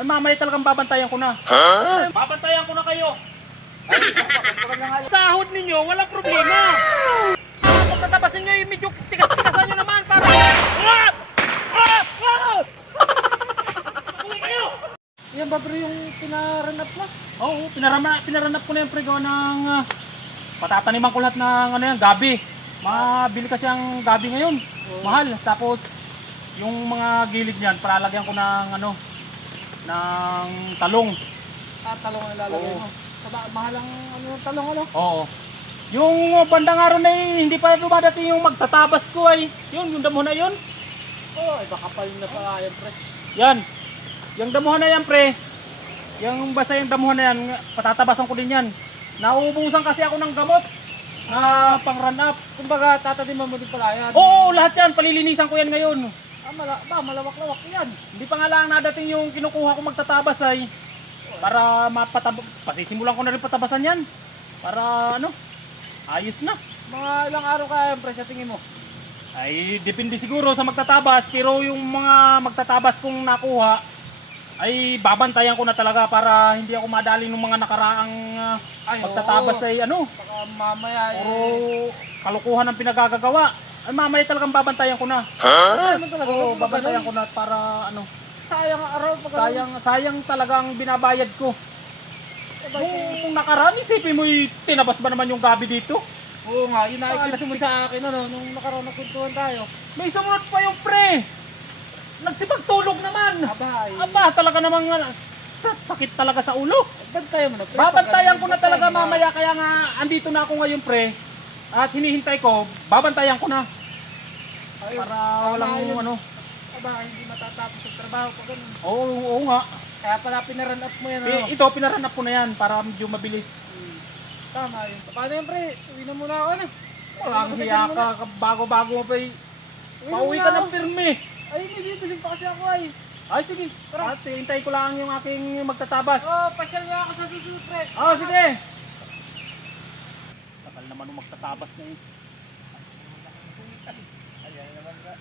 Ay, mamaya talagang babantayan ko na. Huh? Babantayan ko na kayo. Sahod ninyo, walang problema. Pagkatabasin nyo, medyo tigas-tigasan nyo naman para... Yan ba bro yung pinaranap mo? Oo, pinaranap ko na yung prego ng... patataniman ko lahat ng ano yan, gabi. Mabili kasi ang gabi ngayon. Mahal. Tapos, yung mga gilid niyan, palalagyan ko ng ano, ng talong. Talong ang lalagay mo. Mahal ang ano yung talong ano? Oo. Yung bandang araw na hindi pa dumadating yung magtatabas ko ay, yung damo na yun. Ay baka pa yun na pala yan pre. Yan. Yung damuhan na yan pre. Yung basta yung damuhan na yan, patatabasan ko din yan. Nauubusan kasi ako ng gamot na pang run up. Kumbaga tatatiman mo din pala yan. Oo, lahat yan. Palilinisan ko yan ngayon. Malawak-lawak yan. Hindi pa nga lang nadating yung kinukuha ko magtatabas ay para pasisimulan ko na rin patabasan yan. Para ano, ayos na. Mga ilang araw kaya yan pre sa tingin mo? Ay, depende siguro sa magtatabas. Pero yung mga magtatabas kong nakuha, ay babantayan ko na talaga para hindi ako madali ng mga nakaraang magtatabas ay ano. Baka mamaya Puro kalukuhan ang pinagagagawa. Ay mamaya talagang babantayan ko na. Oo, babantayan ko na para ano. Sayang ang araw pag Sayang talagang binabayad ko. Kung nakaraan, isipin mo tinabas ba naman yung gabi dito? Oo nga, yun nakikita mo sa akin ano, nung nakaraan nagkuntuhan tayo. May sumunod pa yung pre. Nagsipagtulog naman. Aba, Talaga namang sakit talaga sa ulo. bantayan mo na pre. Babantayan ko na talaga mamaya, kaya nga andito na ako ngayon pre. At hinihintay ko, babantayan ko na. Para walang ano. Aba, hindi matatapos ang trabaho pag ganun. Oo nga. Kaya pala pinaran up mo yan ano. Ito, pinaranap ko na yan para medyo mabilis. Tama yun. Paano yan pre? Uwi na muna ako ano. Walang hiya ka, bago-bago mo pa pauwi ka ng pirmi. Ay, hindi bilhin pa kasi ako ay. Ay sige, tara. At hintay ko lang yung aking magtatabas. Pasyal nga ako sa susunod pre. Sige. Tagal naman nung magtatabas na Ayan naman ka.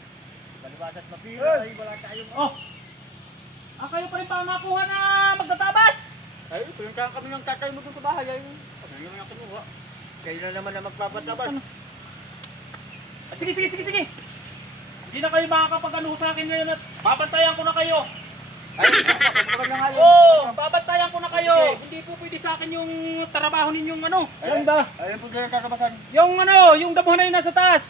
Baliwasat mapira ay wala tayong... Kayo pa rin pa nakuha na magtatabas? Ay, ito yung kami ng kakay mo dun sa bahay ay. Ano yung mga kinuha? Kayo na naman na magpapatabas. Sige. Hindi na kayo makakapag-ano sa akin ngayon at babantayan ko na kayo. Babantayan ko na kayo. Hindi po pwede sa akin yung trabaho ninyong ano. Ayan ba? Ayan po dyan kakabasan. Yung damuhan na yun nasa taas.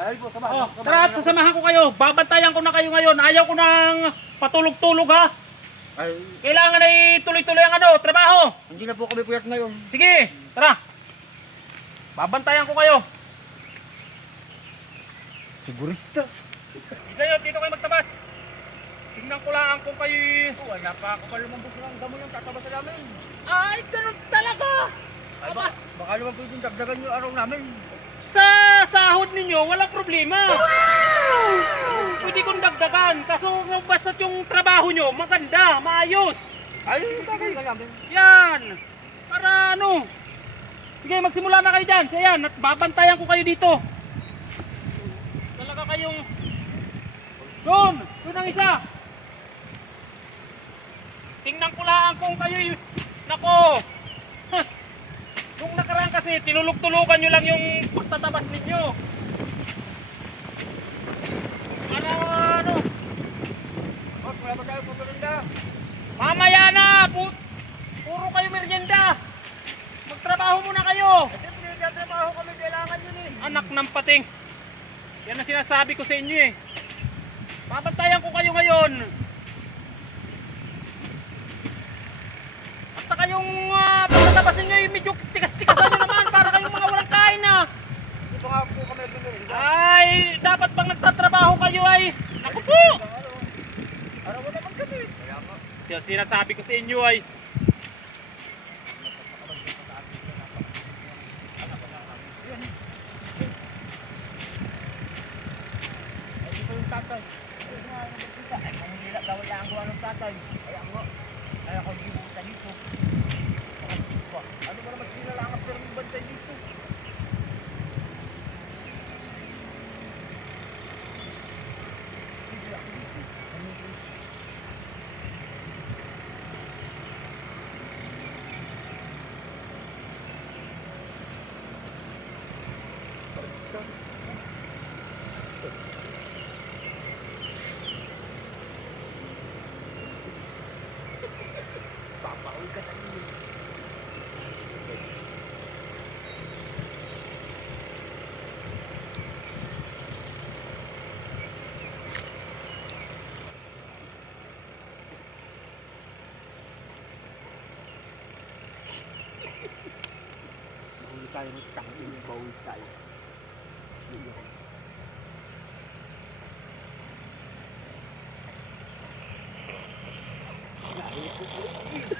Ay po, samahan. Tara, sasamahan ko kayo. Babantayan ko na kayo ngayon. Ayaw ko nang patulog-tulog ha. Ay, Kailangan ay tuloy-tuloy ang ano, trabaho. hindi na po kami puyat ngayon. Sige, tara. Babantayan ko kayo. Sigurista. Isa yun, dito kayo magtabas. Tingnan ko lang kung kayo... Wala pa ako palumambos ng damo yung tatabas namin. Ay, ganun talaga. Ay, baka naman pwedeng dagdagan yung araw namin. Sa sahod ninyo, walang problema. Pwede kong dagdagan. Kaso basta't yung trabaho nyo, maganda, maayos. Ay, tagay ka namin. Yan. Para ano. Sige, magsimula na kayo dyan. Siya yan, at babantayan ko kayo dito. Talaga kayong... Doon ang isa. Tingnan ko lang kung kayo... Nako. Nung nakaraan kasi, tinulog-tulugan nyo lang yung pagtatabas ninyo. Para ano? Wala ba tayo pupulinda? Mamaya na! Puro kayo merienda! Magtrabaho muna kayo! Siyempre, nagtatrabaho kami, kailangan yun eh. Anak ng pating! Yan ang sinasabi ko sa inyo eh. Babantayan ko kayo ngayon. Basta kayong pagtatabasin nyo, medyo tigas-tigasan nyo naman para kayong mga walang kain na. Hindi pa nga po kami pupulinda. Ay, dapat pang nagtatrabaho kayo ay... Naku po! Araw na naman kami. Kaya nga. Yan sinasabi ko sa inyo ay... Ay, ito yung tatay. Ay, manghihirap daw lang ang gawa ng tatay. Ay, ako. Ay, ako hindi mo dito. Ano ba naman sinalangan pero yung bantay dito? tayo magtangin yung bawis tayo. Dahil po